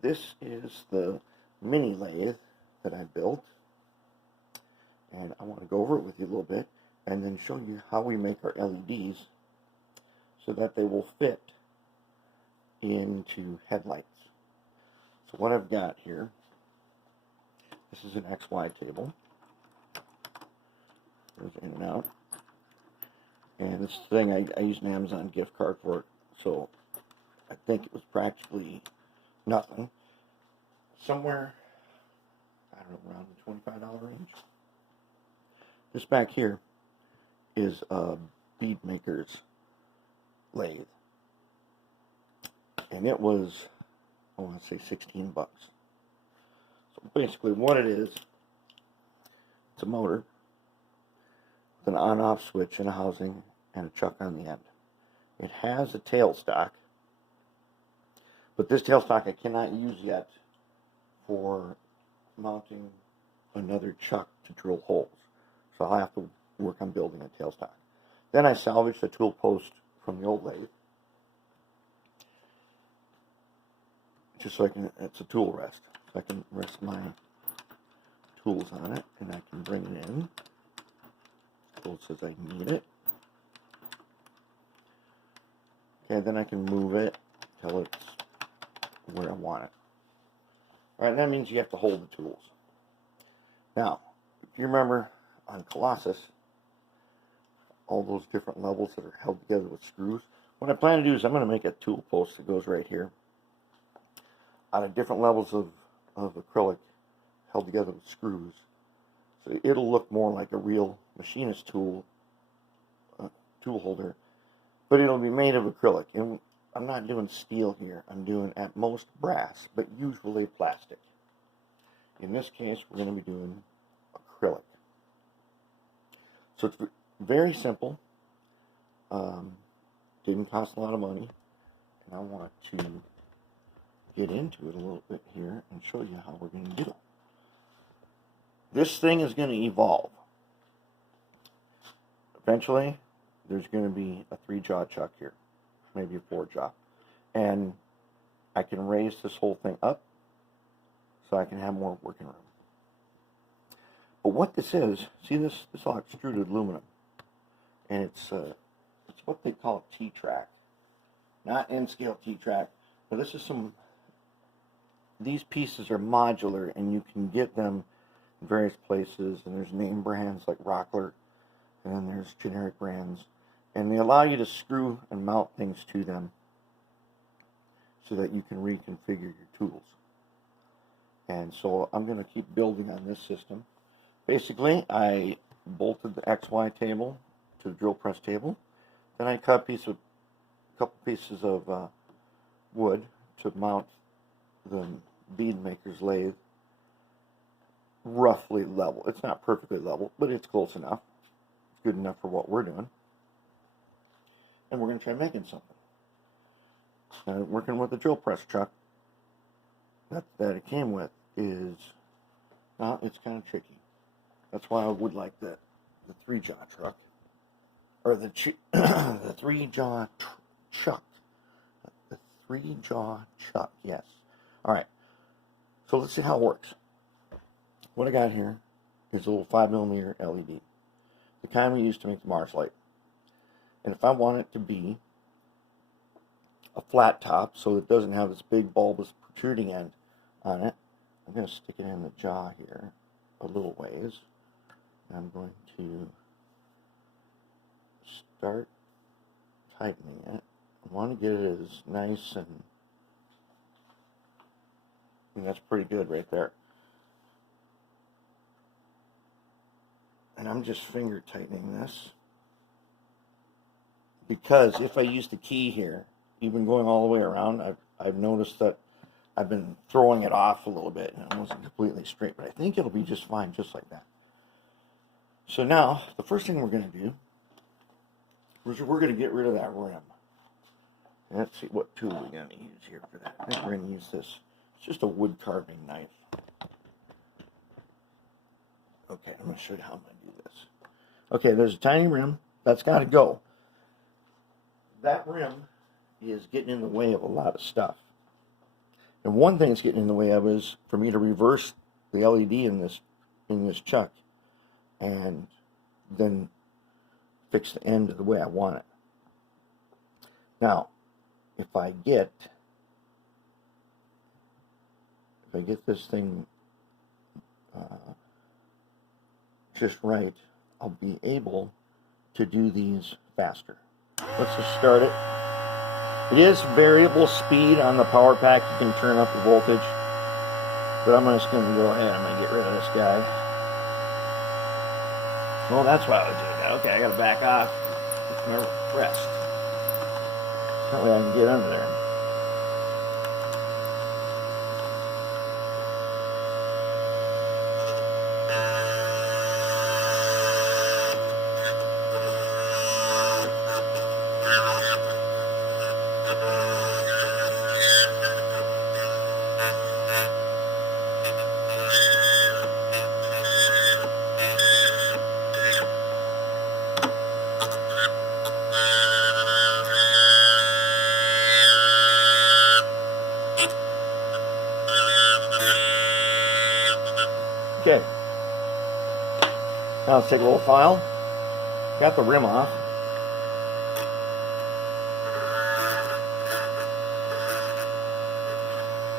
This is the mini lathe that I built, and I want to go over it with you a little bit and then show you how we make our LEDs so that they will fit into headlights. So what I've got here, this is an XY table. Goes in and out. And this thing, I used an Amazon gift card for it, so I think it was practically nothing. Somewhere, I don't know, around the $25 range. This back here is a bead maker's lathe. And it was, I want to say 16 bucks. So basically what it is, it's a motor with an on-off switch and a housing and a chuck on the end. It has a tailstock, but this tailstock I cannot use yet for mounting another chuck to drill holes. So I'll have to work on building a tailstock. Then I salvaged a tool post from the old lathe, just so I can, it's a tool rest. So I can rest my tools on it, and I can bring it in. Tool says I need it. Okay, then I can move it till it's where I want it. Alright, that means you have to hold the tools. Now, if you remember on Colossus, all those different levels that are held together with screws, what I plan to do is I'm going to make a tool post that goes right here out of different levels of acrylic held together with screws. So it'll look more like a real machinist tool holder, but it'll be made of acrylic. And I'm not doing steel here. I'm doing at most brass, but usually plastic. In this case, we're going to be doing acrylic. So it's very simple. Didn't cost a lot of money, and I want to get into it a little bit here and show you how we're going to do it. This thing is going to evolve. Eventually, there's going to be a 3-jaw chuck here, maybe a 4-jaw, and I can raise this whole thing up so I can have more working room. But what this is, see this all extruded aluminum, and it's what they call a T-track, not N-scale T-track, but this is these pieces are modular, and you can get them in various places, and there's name brands like Rockler, and then there's generic brands, and they allow you to screw and mount things to them so that you can reconfigure your tools. And so I'm going to keep building on this system. Basically, I bolted the XY table to the drill press table. Then I cut a couple pieces of wood to mount the bead maker's lathe roughly level. It's not perfectly level, but it's close enough. It's good enough for what we're doing. And we're going to try making something. Working with the drill press chuck that it came with is, well, it's kind of tricky. That's why I would like the 3-jaw truck, or the 3-jaw chuck. The 3-jaw chuck, yes. All right. So let's see how it works. What I got here is a little 5mm LED, the kind we use to make the Mars light. And if I want it to be a flat top so it doesn't have this big bulbous protruding end on it, I'm going to stick it in the jaw here a little ways. I'm going to start tightening it. I want to get it as nice and that's pretty good right there. And I'm just finger tightening this, because if I use the key here, even going all the way around, I've noticed that I've been throwing it off a little bit and it wasn't completely straight, but I think it'll be just fine just like that. So now, the first thing we're going to do is we're going to get rid of that rim. Let's see, what tool we're going to use here for that. I think we're going to use this. It's just a wood carving knife. Okay, I'm going to show you how I'm going to do this. Okay, there's a tiny rim. That's got to go. That rim is getting in the way of a lot of stuff. And one thing that's getting in the way of is for me to reverse the LED in this chuck and then fix the end the way I want it. Now, if I get this thing just right, I'll be able to do these faster. Let's just start it. It is variable speed on the power pack. You can turn up the voltage, but I'm just going to go ahead. I'm going to get rid of this guy. Well, that's why I was doing that. Okay, I got to back off. Rest. That way I can get under there. Okay. Now let's take a little file. Got the rim off.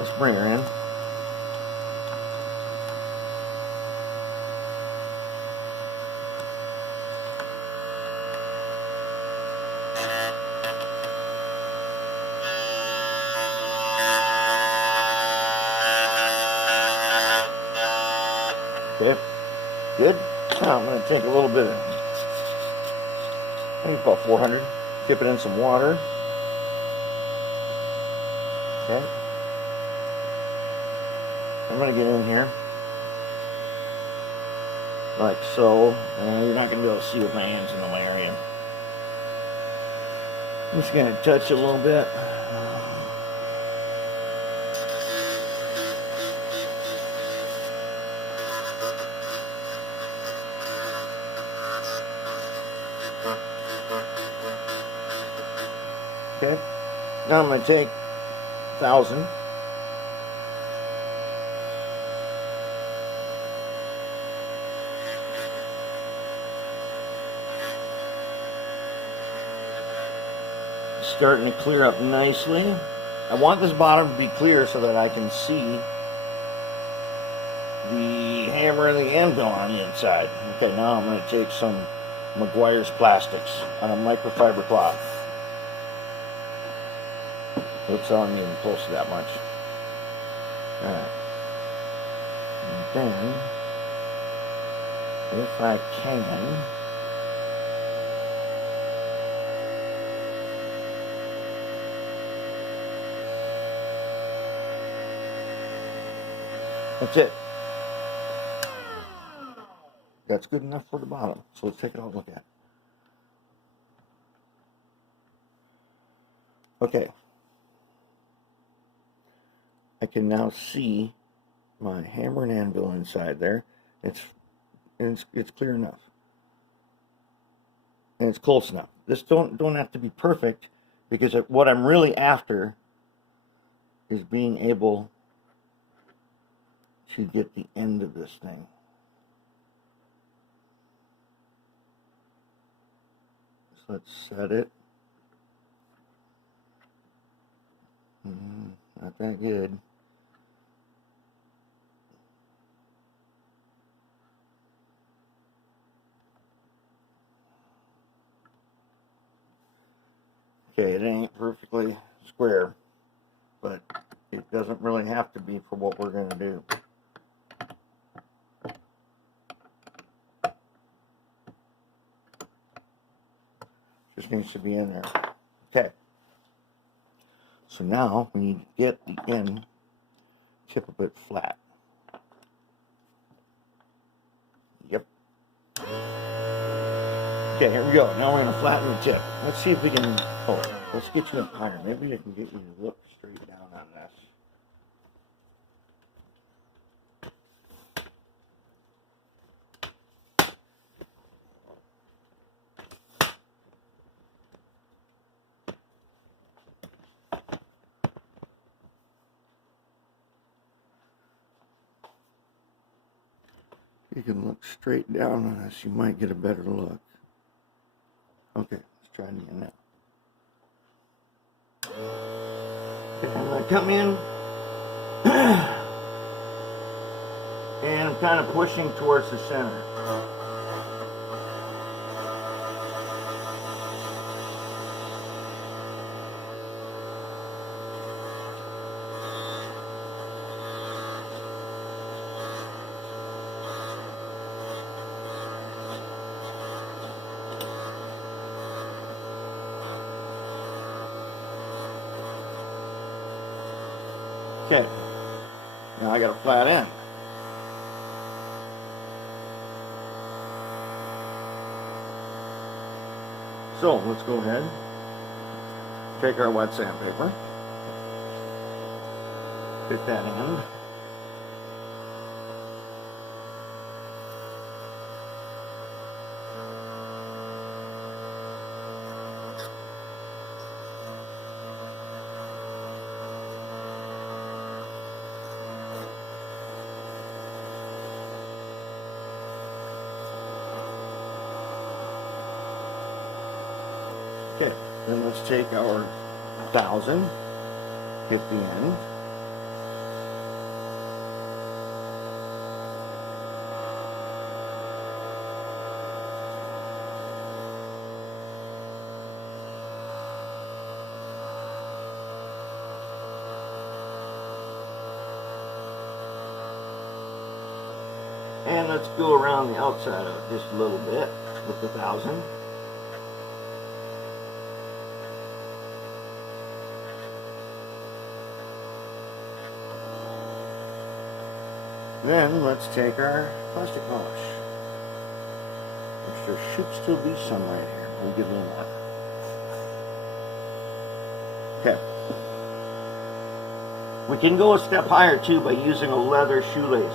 Let's bring her in. Okay, good. Now I'm going to take a little bit of, maybe about 400, dip it in some water. Okay. I'm going to get in here, like so. You're not going to be able to see with my hands in the area. I'm just going to touch it a little bit. Okay, now I'm going to take 1,000. Starting to clear up nicely. I want this bottom to be clear so that I can see the hammer and the anvil on the inside. Okay, now I'm going to take some Meguiar's plastics on a microfiber cloth. Oops, I don't even close to that much. Alright. And then, if I can, that's it. That's good enough for the bottom. So let's take it all a look at. Okay. I can now see my hammer and anvil inside there. It's clear enough. And it's close enough. This don't have to be perfect, because what I'm really after is being able to get the end of this thing. So let's set it. Not that good. Okay, it ain't perfectly square, but it doesn't really have to be for what we're going to do. Just needs to be in there. Okay. So now we need to get the end tip a bit flat. Yep. Okay, here we go. Now we're going to flatten the tip. Let's see if we can, let's get you up higher. Maybe I can get you to look straight down on this. You can look straight down on this, you might get a better look. Okay, let's try it again now. Okay, I'm going to come in and I'm kind of pushing towards the center. Okay, now I got a flat end. So let's go ahead, take our wet sandpaper, fit that end. Okay, then let's take our 1000, hit the end. And let's go around the outside of it just a little bit with the 1000. Then let's take our plastic polish, which there should still be some right here. We'll get a little more. Okay. We can go a step higher too by using a leather shoelace.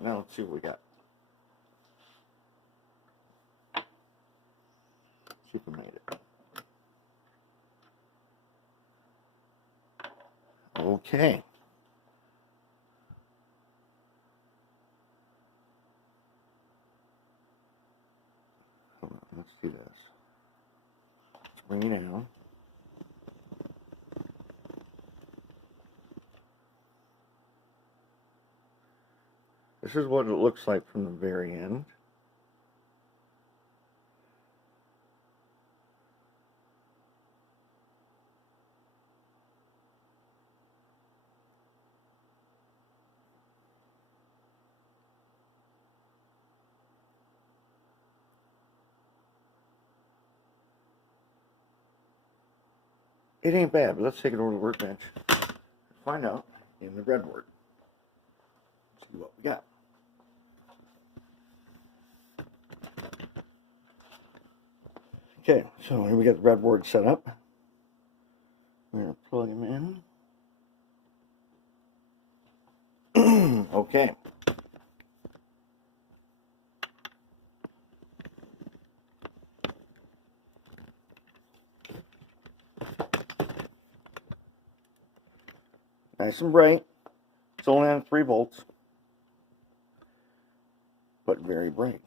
Now let's see what we got. See if we made it. Okay. Hold on, let's do this. Let's bring it down. This is what it looks like from the very end. It ain't bad, but let's take it over to the workbench and find out in the breadboard. See what we got. Okay, so here we got the breadboard set up. We're going to plug him in. Okay. Nice and bright. It's only on 3 volts, but very bright.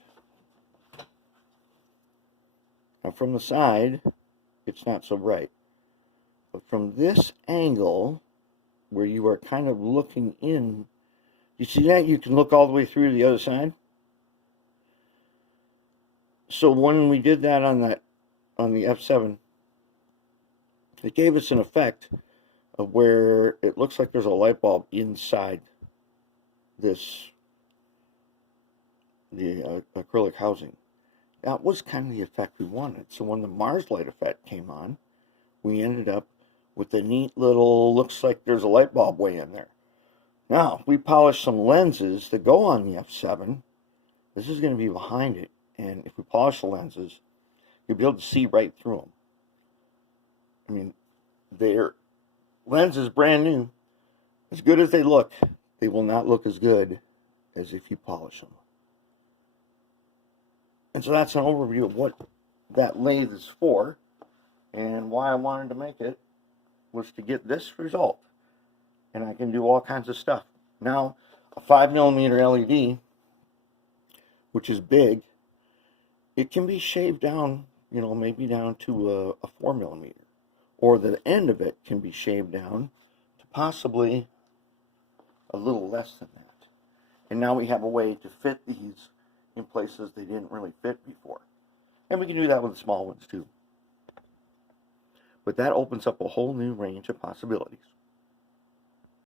Now from the side, it's not so bright. But from this angle, where you are kind of looking in, you see that? You can look all the way through to the other side. So when we did that on the F7, it gave us an effect of where it looks like there's a light bulb inside this, the acrylic housing. That was kind of the effect we wanted. So when the Mars light effect came on, we ended up with a neat little, looks like there's a light bulb way in there. Now, if we polish some lenses that go on the F7, this is going to be behind it. And if we polish the lenses, you'll be able to see right through them. I mean, their lens is brand new. As good as they look, they will not look as good as if you polish them. And so that's an overview of what that lathe is for, and why I wanted to make it was to get this result. And I can do all kinds of stuff. Now, a 5mm LED, which is big, it can be shaved down, you know, maybe down to a 4mm. Or the end of it can be shaved down to possibly a little less than that. And now we have a way to fit these in places they didn't really fit before. And we can do that with the small ones too. But that opens up a whole new range of possibilities.